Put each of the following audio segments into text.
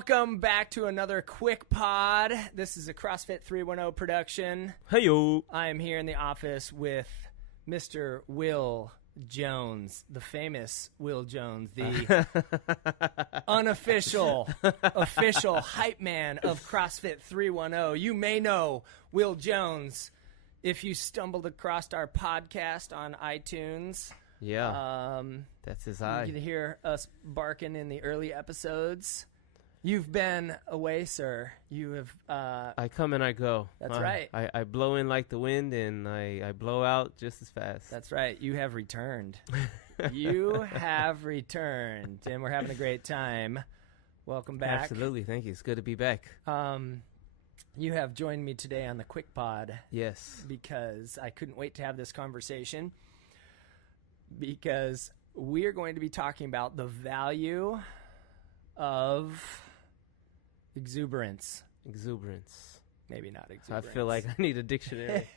Welcome back to another QuickPod. This is a CrossFit 310 production. Hey-yo. I am here in the office with Mr. Will Jones, the famous Will Jones, the official hype man of CrossFit 310. You may know Will Jones if you stumbled across our podcast on iTunes. Yeah, that's his eye. You can hear us barking in the early episodes. You've been away, sir. You have... I come and I go. That's right. I blow in like the wind, and I blow out just as fast. That's right. You have returned. You have returned, and we're having a great time. Welcome back. Absolutely. Thank you. It's good to be back. You have joined me today on the QuickPod. Yes. Because I couldn't wait to have this conversation. Because we're going to be talking about the value of exuberance. Exuberance. Maybe not exuberance. I feel like I need a dictionary.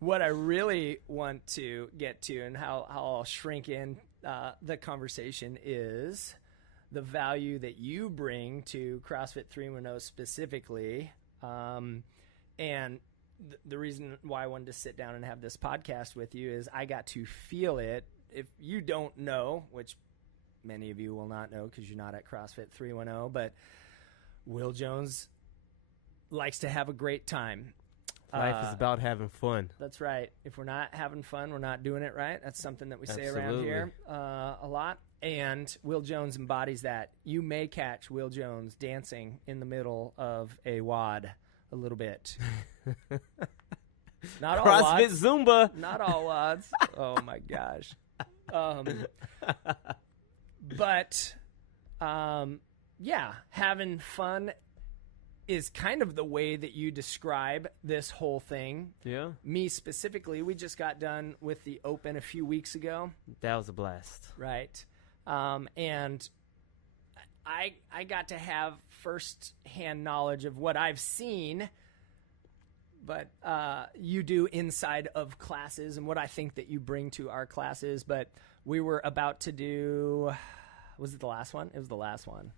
What I really want to get to and how I'll shrink in the conversation is the value that you bring to CrossFit 310 specifically. And the reason why I wanted to sit down and have this podcast with you is I got to feel it. If you don't know, which many of you will not know because you're not at CrossFit 310, but Will Jones likes to have a great time. Life is about having fun. That's right. If we're not having fun, we're not doing it right. That's something that we say Absolutely. around here a lot. And Will Jones embodies that. You may catch Will Jones dancing in the middle of a WOD a little bit. Not all CrossFit WODs. Zumba. Not all WODs. Oh my gosh. But yeah, having fun is kind of the way that you describe this whole thing. Yeah. Me specifically, we just got done with the Open a few weeks ago. That was a blast. Right. And I got to have first-hand knowledge of what I've seen, but you do inside of classes and what I think that you bring to our classes. But we were about to do, was it the last one? It was the last one.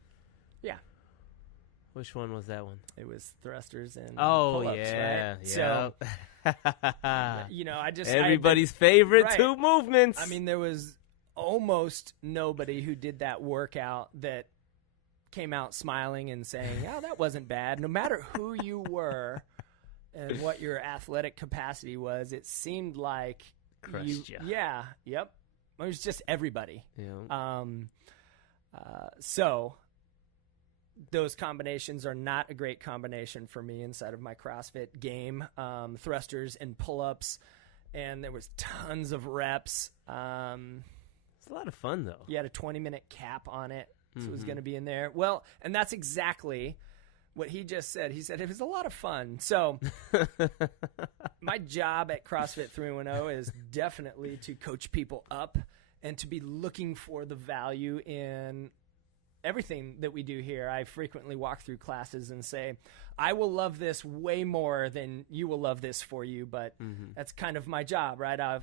Yeah. Which one was that one? It was thrusters and pull-ups, right? Yeah. So, I just... Everybody's favorite right. two movements. I mean, there was almost nobody who did that workout that came out smiling and saying, oh, that wasn't bad. No matter who you were and what your athletic capacity was, it seemed like crushed you. Yeah, yep. It was just everybody. Yeah. So those combinations are not a great combination for me inside of my CrossFit game. Thrusters and pull-ups, and there was tons of reps. It's a lot of fun, though. You had a 20-minute cap on it, so it was going to be in there. Well, and that's exactly what he just said. He said it was a lot of fun. So my job at CrossFit 310 is definitely to coach people up and to be looking for the value in everything that we do here. I frequently walk through classes and say, I will love this way more than you will love this for you, but that's kind of my job, right? I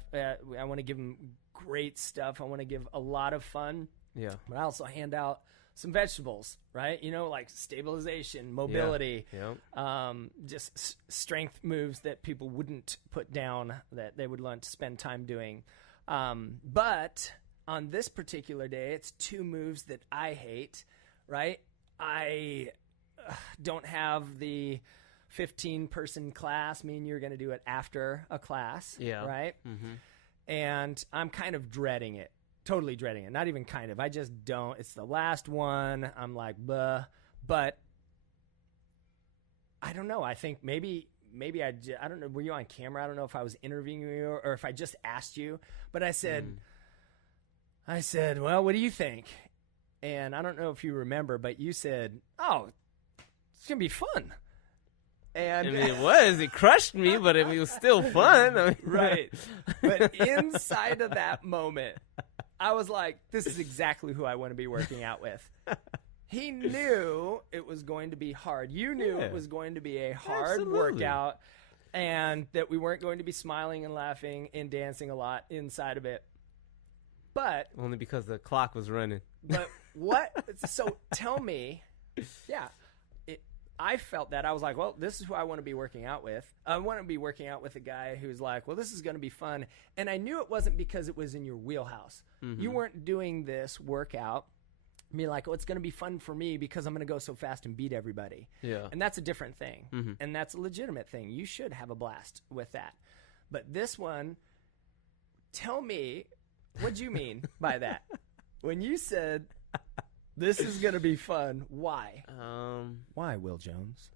want to give them great stuff. I want to give a lot of fun. Yeah. But I also hand out some vegetables, right? Like stabilization, mobility, just strength moves that people wouldn't put down that they would learn to spend time doing. But on this particular day, it's two moves that I hate, right? I don't have the 15-person class. Me and you're going to do it after a class, right? Mm-hmm. And I'm kind of dreading it. Totally dreading it. Not even kind of. I just don't. It's the last one. I'm like, bleh. But I don't know. I think maybe I don't know. Were you on camera? I don't know if I was interviewing you or if I just asked you. But I said, well, what do you think? And I don't know if you remember, but you said, oh, it's going to be fun. And I mean, it was. It crushed me, but it was still fun. I mean, right. But inside of that moment, I was like, this is exactly who I want to be working out with. He knew it was going to be hard. You knew it was going to be a hard workout and that we weren't going to be smiling and laughing and dancing a lot inside of it. But only because the clock was running. But what? So tell me, yeah. I felt that. I was like, well, this is who I want to be working out with. I want to be working out with a guy who's like, well, this is going to be fun. And I knew it wasn't because it was in your wheelhouse. Mm-hmm. You weren't doing this workout, be like, oh, it's going to be fun for me because I'm going to go so fast and beat everybody. Yeah. And that's a different thing. Mm-hmm. And that's a legitimate thing. You should have a blast with that. But this one, tell me, what do you mean by that? When you said... this is going to be fun. Why? Why, Will Jones?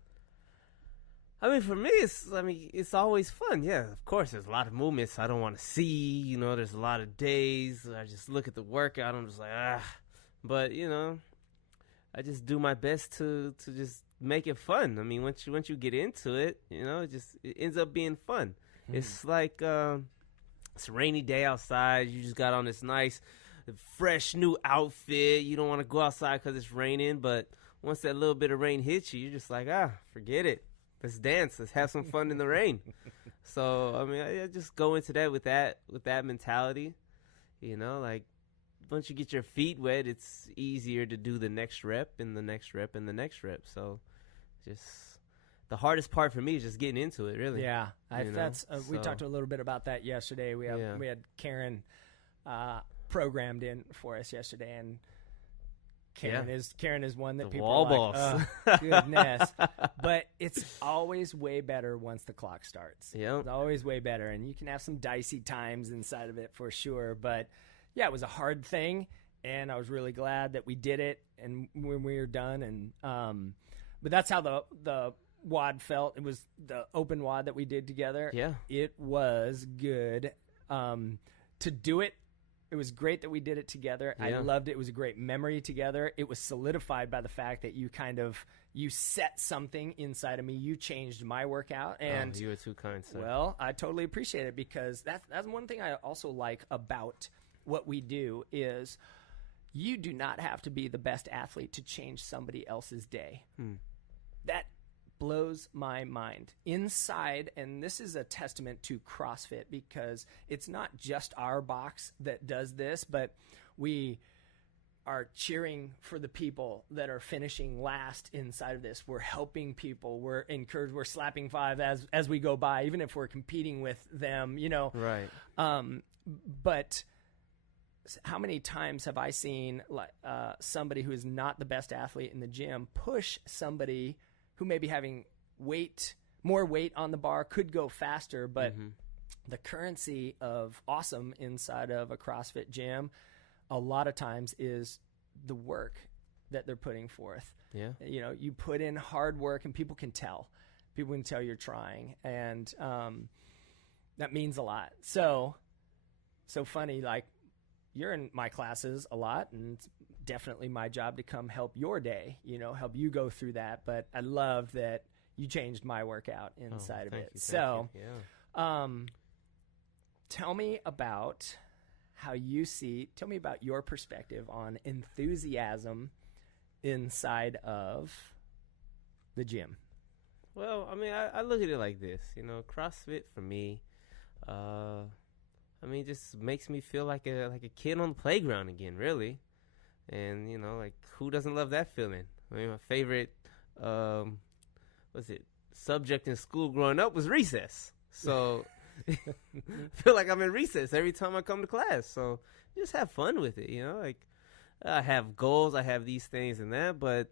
I mean, for me, it's always fun. Yeah, of course, there's a lot of movements I don't want to see. You know, there's a lot of days I just look at the workout. I'm just like, But, you know, I just do my best to just make it fun. I mean, once you get into it, you know, it ends up being fun. It's like it's a rainy day outside. You just got on this nice... fresh new outfit. You don't want to go outside because it's raining, but once that little bit of rain hits you, you're just like, forget it. Let's dance. Let's have some fun in the rain. So, I mean, I just go into that with that mentality. You know, like once you get your feet wet, it's easier to do the next rep and the next rep and the next rep. So, just the hardest part for me is just getting into it, really. Yeah, we talked a little bit about that yesterday. We had Karen programmed in for us yesterday, and Karen is one that the people wall are like, boss. Oh, goodness. But it's always way better once the clock starts. Yeah, it's always way better, and you can have some dicey times inside of it for sure. But yeah, it was a hard thing, and I was really glad that we did it. And when we were done, and but that's how the WOD felt. It was the open WOD that we did together. Yeah, it was good to do it. It was great that we did it together. Yeah. I loved it. It was a great memory together. It was solidified by the fact that you set something inside of me. You changed my workout. And you were too kind, sir. Well, I totally appreciate it because that's one thing I also like about what we do is you do not have to be the best athlete to change somebody else's day. That blows my mind inside, and this is a testament to CrossFit because it's not just our box that does this, but we are cheering for the people that are finishing last inside of this. We're helping people. We're encouraged. We're slapping five as we go by, even if we're competing with them, you know. Right. But how many times have I seen somebody who is not the best athlete in the gym push somebody who may be having more weight on the bar, could go faster, but the currency of awesome inside of a CrossFit gym a lot of times is the work that they're putting forth. Yeah. You know, you put in hard work and people can tell. People can tell you're trying, and that means a lot. So funny, like you're in my classes a lot, and it's definitely my job to come help your day, you know, help you go through that. But I love that you changed my workout inside of it. So, tell me about tell me about your perspective on enthusiasm inside of the gym. Well, I mean, I look at it like this, you know, CrossFit for me, I mean, just makes me feel like a kid on the playground again, really. And, you know, like, who doesn't love that feeling? I mean, my favorite, subject in school growing up was recess. So, I feel like I'm in recess every time I come to class. So, just have fun with it, you know? Like, I have goals, I have these things and that, but,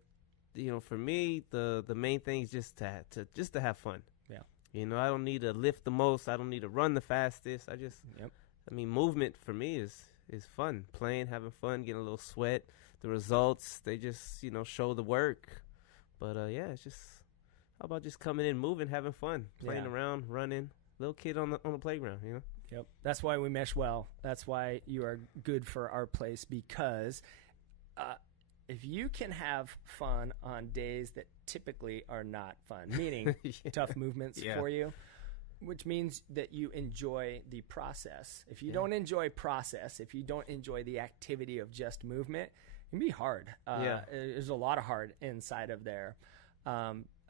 you know, for me, the main thing is just to have fun. Yeah. You know, I don't need to lift the most. I don't need to run the fastest. I mean, movement for me is fun. Playing, having fun, getting a little sweat. The results, they just, you know, show the work. But, yeah, it's just, how about just coming in, moving, having fun, playing around, running. Little kid on the playground, you know? Yep. That's why we mesh well. That's why you are good for our place, because if you can have fun on days that typically are not fun, meaning tough movements for you, which means that you enjoy the process. If you don't enjoy process, if you don't enjoy the activity of just movement, it can be hard. There's a lot of hard inside of there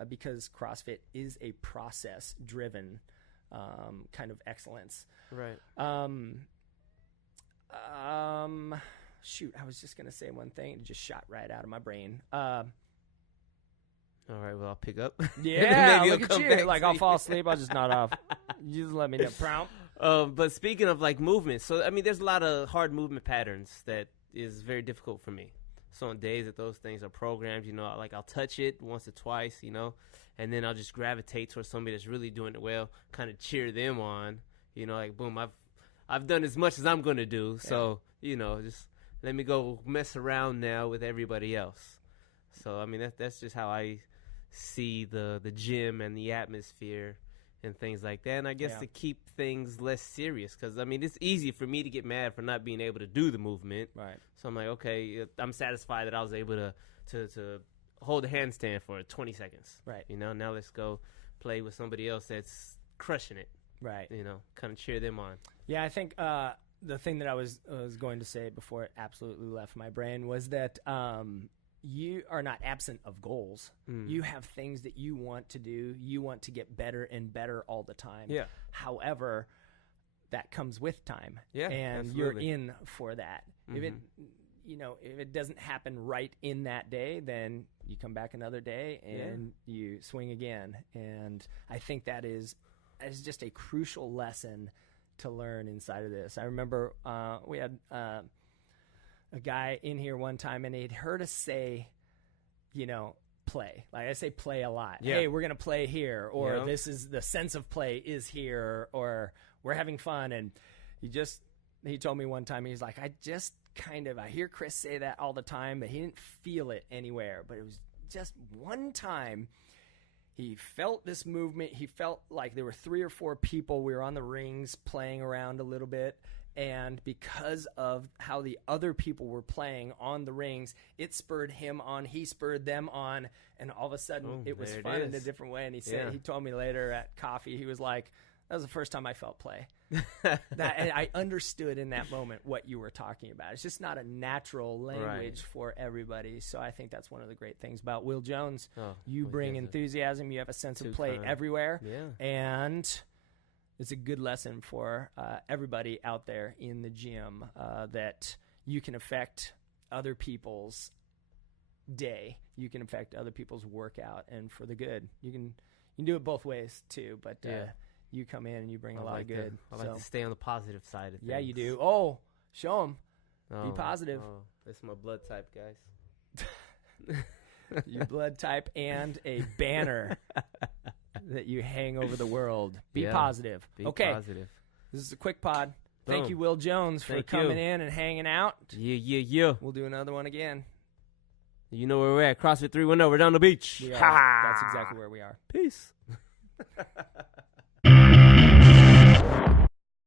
because CrossFit is a process-driven kind of excellence. Right. shoot, I was just going to say one thing. It just shot right out of my brain. All right, well, I'll pick up. Yeah, look at you. Like, I'll fall asleep. I'll just nod off. You just let me know. Prompt. But speaking of, like, movement, so, I mean, there's a lot of hard movement patterns that is very difficult for me. So on days that those things are programmed, you know, like, I'll touch it once or twice, you know, and then I'll just gravitate towards somebody that's really doing it well, kind of cheer them on, you know, like, boom, I've done as much as I'm going to do. So, you know, just let me go mess around now with everybody else. So, I mean, that's just how I see the gym and the atmosphere and things like that. And I guess to keep things less serious, because, I mean, it's easy for me to get mad for not being able to do the movement. Right. So I'm like, okay, I'm satisfied that I was able to hold a handstand for 20 seconds. Right. You know, now let's go play with somebody else that's crushing it. Right. You know, kind of cheer them on. Yeah, I think the thing that I was going to say before it absolutely left my brain was that you are not absent of goals. You have things that you want to do. You want to get better and better all the time. Yeah. However, that comes with time. Yeah, and absolutely. you're in for that. If it doesn't happen right in that day, then you come back another day and you swing again. And I think that is just a crucial lesson to learn inside of this. I remember we had a guy in here one time, and he'd heard us say, you know, play. Like, I say play a lot. Yeah. Hey, we're going to play here, or this is the sense of play is here, or we're having fun. And he told me one time, he's like, I hear Kris say that all the time, but he didn't feel it anywhere. But it was just one time he felt this movement. He felt like there were 3 or 4 people. We were on the rings playing around a little bit. And because of how the other people were playing on the rings, it spurred him on. He spurred them on. And all of a sudden, it was fun in a different way. And he told me later at coffee, he was like, that was the first time I felt play. And I understood in that moment what you were talking about. It's just not a natural language for everybody. So I think that's one of the great things about Will Jones. You bring enthusiasm. You have a sense of play everywhere. Yeah. And it's a good lesson for everybody out there in the gym that you can affect other people's day. You can affect other people's workout, and for the good. You can do it both ways too, but you come in and you bring a lot of good. I like to stay on the positive side of things. Yeah, you do. Oh, show them. Be positive. That's my blood type, guys. Your blood type and a banner that you hang over the world. Be positive. Be positive. This is a QuickPod. Thank you, Will Jones, for coming in and hanging out. Yeah. We'll do another one again. You know where we're at. CrossFit 310. We're down the beach. That's exactly where we are. Peace.